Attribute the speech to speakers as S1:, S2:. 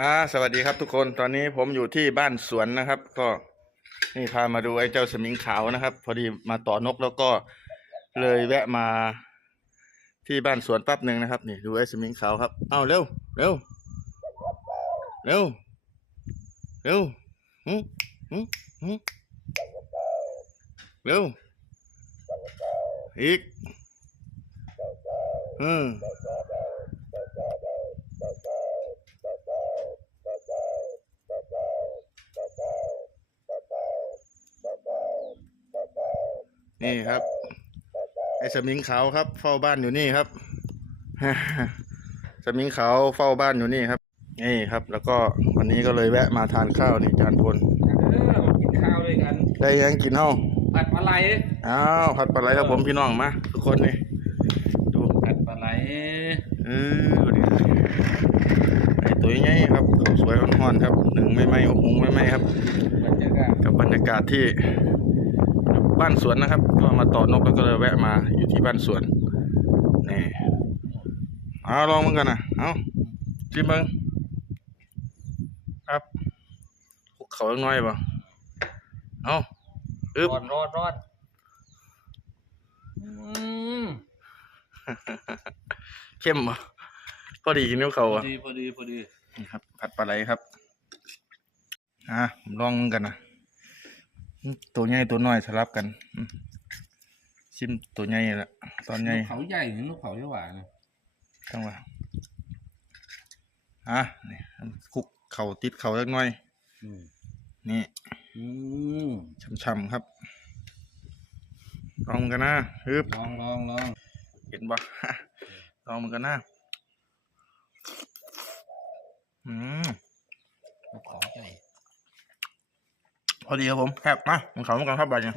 S1: อ่าสวัสดีครับทุกคนตอนนี้ผมอยู่ที่บ้านสวนนะครับ ก็นี่พามาดูไอ้เจ้าสมิงขาวนะครับ พอดีมาต่อนกแล้วก็เลยแวะมาที่บ้านสวนแป๊บหนึ่งนะครับ นี่ดูไอ้สมิงขาวครับเอาเร็วเร็วเร็วเร็วหืมหืมหืมเร็วอีกอืม นี่ครับ ไอ้สมิงขาวครับ เฝ้าบ้านอยู่นี่ครับ สมิงขาวเฝ้าบ้านอยู่นี่ครับ นี่ครับ แล้วก็วันนี้ก็เลยแวะมาทานข้าวนี่จานพล
S2: เออมากินข้าวด้วยกัน
S1: ได้ยังกินเฮ้า
S2: ผัดปลาไหล
S1: อ้าวผัดปลาไหลครับผมพี่น้องมาทุกคนนี่ดู
S2: ผัดปลาไหล
S1: เออดูดิไอ้ตัวใหญ่ครับข้าวสวยร้อนๆครับหนึ่งไม่ไหม้อบหุงไม่ไหม้ครับ
S2: บรรยากาศ
S1: กับบรรยากาศที่ บ้านสวนนะครับ ก็มาต่อนกแล้วก็เลยแวะมาอยู่ที่บ้านสวนนี่เอาลองมันกันนะเอาชิมเบิ้งครับคลุกเขาหน่อยป่ะเอาอึ๊บ
S2: ร้อนร้อนร้อนอืม
S1: เข้มป่ะพอดีกินนิ้วเขา
S2: พอ
S1: อะ
S2: ดีพอดีพอดี
S1: นี่ครับ ผัดปลาไหลครับอะผมลองมันกันนะอืม ตัวใหญ่ตัวน้อยสลับกันอืมชิมตัวใหญ่ละตอนใหญ่
S2: นกเขาใหญ่หรือนกเขาเยอะหวานนะ
S1: จังหวะอะนี่คลุกเข่าติดเข่าเล็กน้อย
S2: อืม
S1: นี่
S2: อืม
S1: ช่ำๆครับลองมันกันนะฮึบ
S2: ลองลองลอง
S1: เห็นบ่ลองมันกันนะอืม
S2: นกเขาใหญ่
S1: พอดีครับผมแคบมาผมขอมากันครับบัดเนี่ย